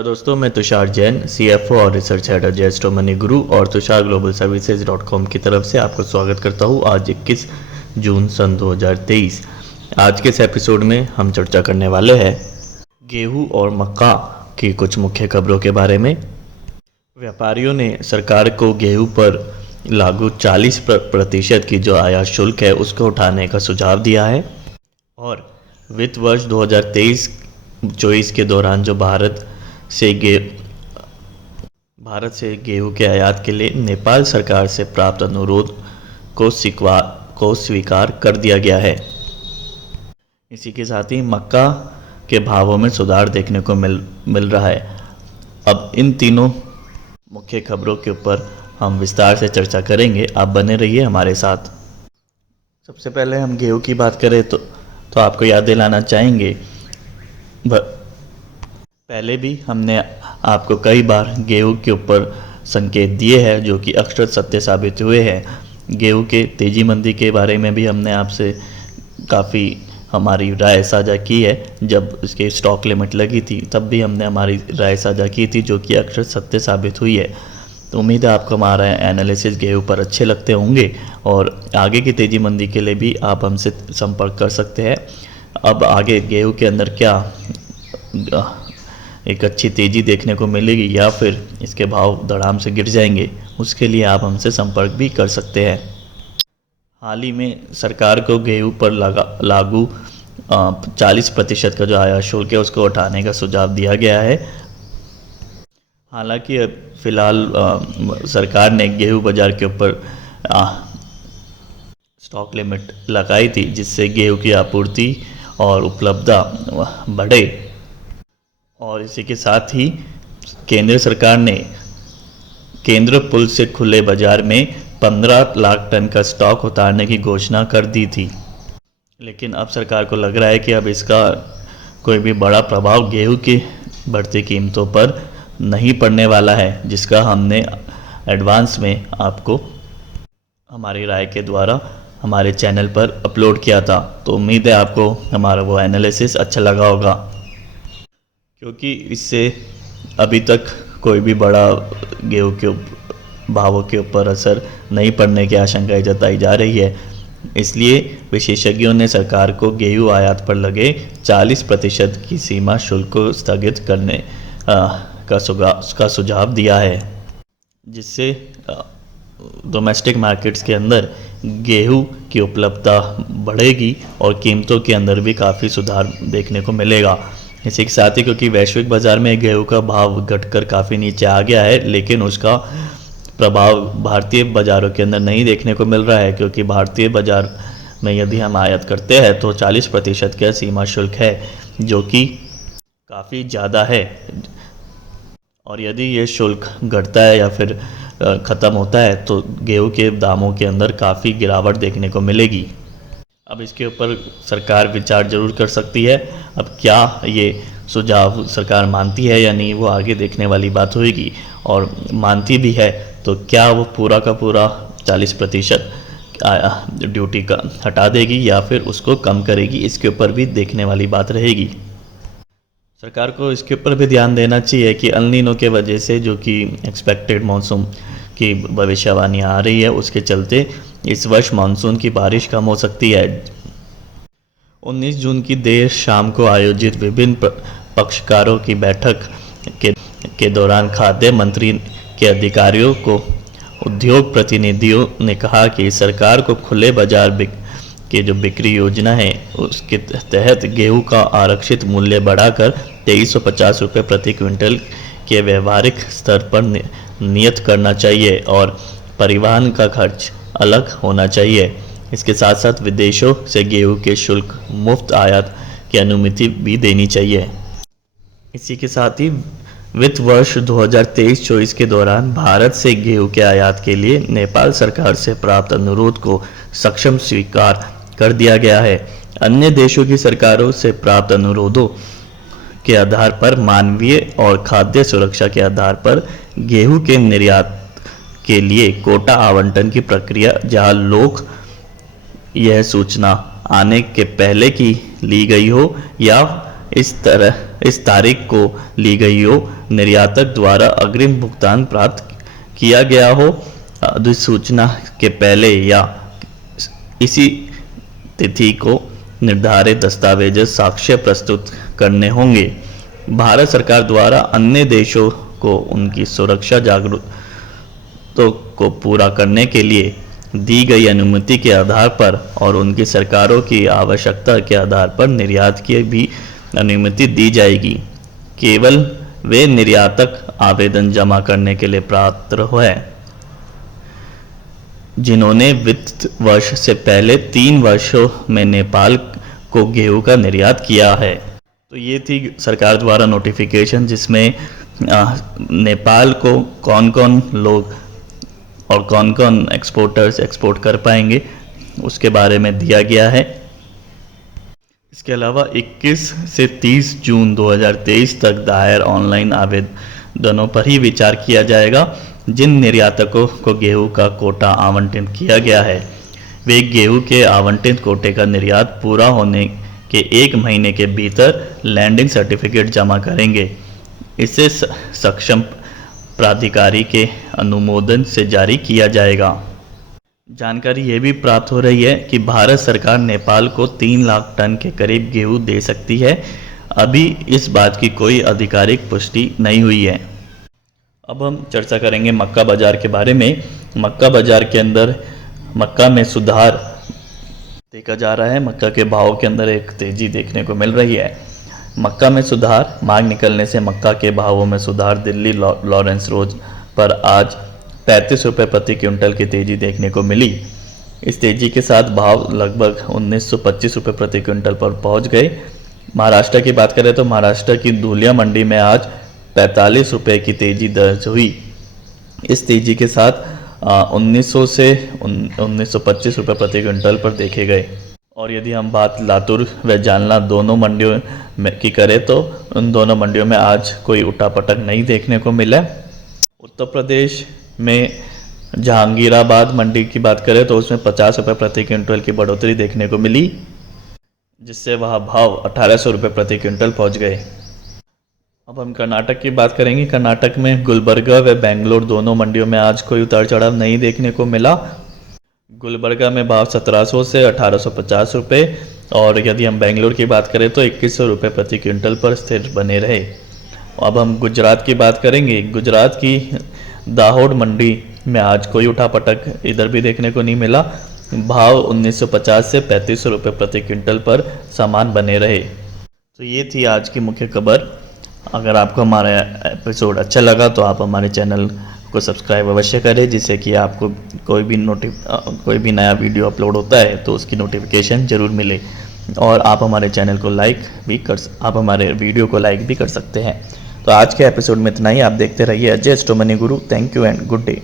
दोस्तों, मैं तुषार जैन, सीएफओ और रिसर्च हेड जेस्टो मनी गुरु और तुषार ग्लोबल सर्विसेज.com की तरफ से आपको स्वागत करता हूँ। आज 21 जून सन 2023। आज के इस एपिसोड में हम चर्चा करने वाले हैं गेहूं और मक्का की कुछ मुख्य खबरों के बारे में। व्यापारियों ने सरकार को गेहूं पर लागू 40% की जो आयात शुल्क है उसको उठाने का सुझाव दिया है और वित्त वर्ष 2023-24 के दौरान जो भारत से गेहूं के आयात के लिए नेपाल सरकार से प्राप्त अनुरोध को स्वीकार कर दिया गया है। इसी के साथ ही मक्का के भावों में सुधार देखने को मिल रहा है। अब इन तीनों मुख्य खबरों के ऊपर हम विस्तार से चर्चा करेंगे। आप बने रहिए हमारे साथ। सबसे पहले हम गेहूं की बात करें तो आपको याद दिलाना चाहेंगे, पहले भी हमने आपको कई बार गेहूं के ऊपर संकेत दिए हैं जो कि अक्सर सत्य साबित हुए हैं। गेहूं के तेजी मंदी के बारे में भी हमने आपसे काफ़ी हमारी राय साझा की है। जब इसके स्टॉक लिमिट लगी थी तब भी हमने हमारी राय साझा की थी जो कि अक्सर सत्य साबित हुई है। तो उम्मीद है आपको हमारा एनालिसिस गेहूं पर अच्छे लगते होंगे और आगे की तेजी मंदी के लिए भी आप हमसे संपर्क कर सकते हैं। अब आगे गेहूं के अंदर क्या एक अच्छी तेज़ी देखने को मिलेगी या फिर इसके भाव धड़ाम से गिर जाएंगे, उसके लिए आप हमसे संपर्क भी कर सकते हैं। हाल ही में सरकार को गेहूं पर लागू 40% का जो आयात शुल्क है उसको उठाने का सुझाव दिया गया है। हालांकि अब फिलहाल सरकार ने गेहूं बाजार के ऊपर स्टॉक लिमिट लगाई थी जिससे गेहूं की आपूर्ति और उपलब्धता बढ़े और इसी के साथ ही केंद्र सरकार ने केंद्र पुल से खुले बाजार में 15 लाख टन का स्टॉक उतारने की घोषणा कर दी थी। लेकिन अब सरकार को लग रहा है कि अब इसका कोई भी बड़ा प्रभाव गेहूं की बढ़ती कीमतों पर नहीं पड़ने वाला है, जिसका हमने एडवांस में आपको हमारी राय के द्वारा हमारे चैनल पर अपलोड किया था। तो उम्मीद है आपको हमारा वो एनालिसिस अच्छा लगा होगा, क्योंकि इससे अभी तक कोई भी बड़ा गेहूं के भावों के ऊपर असर नहीं पड़ने की आशंकाएं जताई जा रही है। इसलिए विशेषज्ञों ने सरकार को गेहूं आयात पर लगे 40% की सीमा शुल्क को स्थगित करने का सुझाव दिया है, जिससे डोमेस्टिक मार्केट्स के अंदर गेहूं की उपलब्धता बढ़ेगी और कीमतों के अंदर भी काफ़ी सुधार देखने को मिलेगा। इसी के साथ ही क्योंकि वैश्विक बाज़ार में गेहूं का भाव घटकर काफ़ी नीचे आ गया है, लेकिन उसका प्रभाव भारतीय बाज़ारों के अंदर नहीं देखने को मिल रहा है, क्योंकि भारतीय बाज़ार में यदि हम आयात करते हैं तो 40% का सीमा शुल्क है जो कि काफ़ी ज़्यादा है। और यदि ये शुल्क घटता है या फिर ख़त्म होता है तो गेहूं के दामों के अंदर काफ़ी गिरावट देखने को मिलेगी। अब इसके ऊपर सरकार विचार जरूर कर सकती है। अब क्या ये सुझाव सरकार मानती है या नहीं, वो आगे देखने वाली बात होगी। और मानती भी है तो क्या वो पूरा का पूरा 40% ड्यूटी का हटा देगी या फिर उसको कम करेगी, इसके ऊपर भी देखने वाली बात रहेगी। सरकार को इसके ऊपर भी ध्यान देना चाहिए कि अल नीनो के वजह से जो कि एक्सपेक्टेड मानसून की भविष्यवाणी आ रही है, उसके चलते इस वर्ष मानसून की बारिश कम हो सकती है। 19 जून की देर शाम को आयोजित विभिन्न पक्षकारों की बैठक के दौरान खाद्य मंत्री के अधिकारियों को उद्योग प्रतिनिधियों ने कहा कि सरकार को खुले बाजार के जो बिक्री योजना है उसके तहत गेहूं का आरक्षित मूल्य बढ़ाकर 2350 रुपये प्रति क्विंटल के व्यवहारिक स्तर पर नियत करना चाहिए और परिवहन का खर्च अलग होना चाहिए। इसके साथ साथ विदेशों से गेहूं के शुल्क मुफ्त आयात की अनुमति भी देनी चाहिए। इसी के साथ ही वित्त वर्ष 2023-24 के दौरान भारत से गेहूं के आयात के लिए नेपाल सरकार से प्राप्त अनुरोध को सक्षम स्वीकार कर दिया गया है। अन्य देशों की सरकारों से प्राप्त अनुरोधों के आधार पर मानवीय और खाद्य सुरक्षा के आधार पर गेहूं के निर्यात के लिए कोटा आवंटन की प्रक्रिया, जहां लोग यह सूचना आने के पहले की ली गई हो या इस तारीख को ली गई हो, निर्यातक द्वारा अग्रिम भुगतान प्राप्त किया गया हो, अधिसूचना के पहले या इसी तिथि को निर्धारित दस्तावेज साक्ष्य प्रस्तुत करने होंगे। भारत सरकार द्वारा अन्य देशों को उनकी सुरक्षा जरूरतों को पूरा करने के लिए दी गई अनुमति के आधार पर और उनकी सरकारों की आवश्यकता के आधार पर निर्यात की भी अनुमति दी जाएगी। केवल वे निर्यातक आवेदन जमा करने के लिए पात्र हैं जिन्होंने वित्त वर्ष से पहले 3 वर्षों में नेपाल को गेहूं का निर्यात किया है। तो ये थी सरकार द्वारा नोटिफिकेशन, जिसमें नेपाल को कौन कौन लोग और कौन कौन एक्सपोर्टर्स एक्सपोर्ट कर पाएंगे उसके बारे में दिया गया है। इसके अलावा 21 से 30 जून 2023 तक दायर ऑनलाइन आवेदनों पर ही विचार किया जाएगा। जिन निर्यातकों को गेहूं का कोटा आवंटित किया गया है वे गेहूं के आवंटित कोटे का निर्यात पूरा होने के 1 महीने के भीतर लैंडिंग सर्टिफिकेट जमा करेंगे। इसे सक्षम प्राधिकारी के अनुमोदन से जारी किया जाएगा। जानकारी ये भी प्राप्त हो रही है कि भारत सरकार नेपाल को 3 लाख टन के करीब गेहूं दे सकती है। अभी इस बात की कोई आधिकारिक पुष्टि नहीं हुई है। अब हम चर्चा करेंगे मक्का बाजार के बारे में। मक्का बाजार के अंदर मक्का में सुधार देखा जा रहा है। मक्का के भाव के अंदर एक तेजी देखने को मिल रही है। मक्का में सुधार, मांग निकलने से मक्का के भावों में सुधार। दिल्ली लॉरेंस रोज पर आज 35 रुपये प्रति क्विंटल की तेजी देखने को मिली। इस तेजी के साथ भाव लगभग 1925 रुपये प्रति क्विंटल पर पहुंच गए। महाराष्ट्र की बात करें तो महाराष्ट्र की धुलिया मंडी में आज 45 रुपये की तेजी दर्ज हुई। इस तेजी के साथ 1900 से 1925 रुपये प्रति क्विंटल पर देखे गए। और यदि हम बात लातूर व जालना दोनों मंडियों में की करें तो उन दोनों मंडियों में आज कोई उठापटक नहीं देखने को मिला। उत्तर प्रदेश में जहांगीराबाद मंडी की बात करें तो उसमें 50 रुपये प्रति क्विंटल की बढ़ोतरी देखने को मिली, जिससे वह भाव 1800 रुपये प्रति क्विंटल पहुंच गए। अब हम कर्नाटक की बात करेंगे। कर्नाटक में गुलबर्गा व बेंगलोर दोनों मंडियों में आज कोई उतार चढ़ाव नहीं देखने को मिला। गुलबर्गा में भाव 1700 से 1850 रुपये और यदि हम बेंगलोर की बात करें तो 2100 रुपये प्रति क्विंटल पर स्थिर बने रहे। अब हम गुजरात की बात करेंगे। गुजरात की दाहोद मंडी में आज कोई उठापटक इधर भी देखने को नहीं मिला। भाव 1950 से 3500 रुपये प्रति क्विंटल पर सामान बने रहे। तो ये थी आज की मुख्य खबर। अगर आपको हमारा एपिसोड अच्छा लगा तो आप हमारे चैनल को सब्सक्राइब अवश्य करें, जिससे कि आपको कोई भी नया वीडियो अपलोड होता है तो उसकी नोटिफिकेशन ज़रूर मिले। और आप हमारे चैनल को आप हमारे वीडियो को लाइक भी कर सकते हैं। तो आज के एपिसोड में इतना ही। आप देखते रहिए Ajay astro money Guru. Thank you and good day.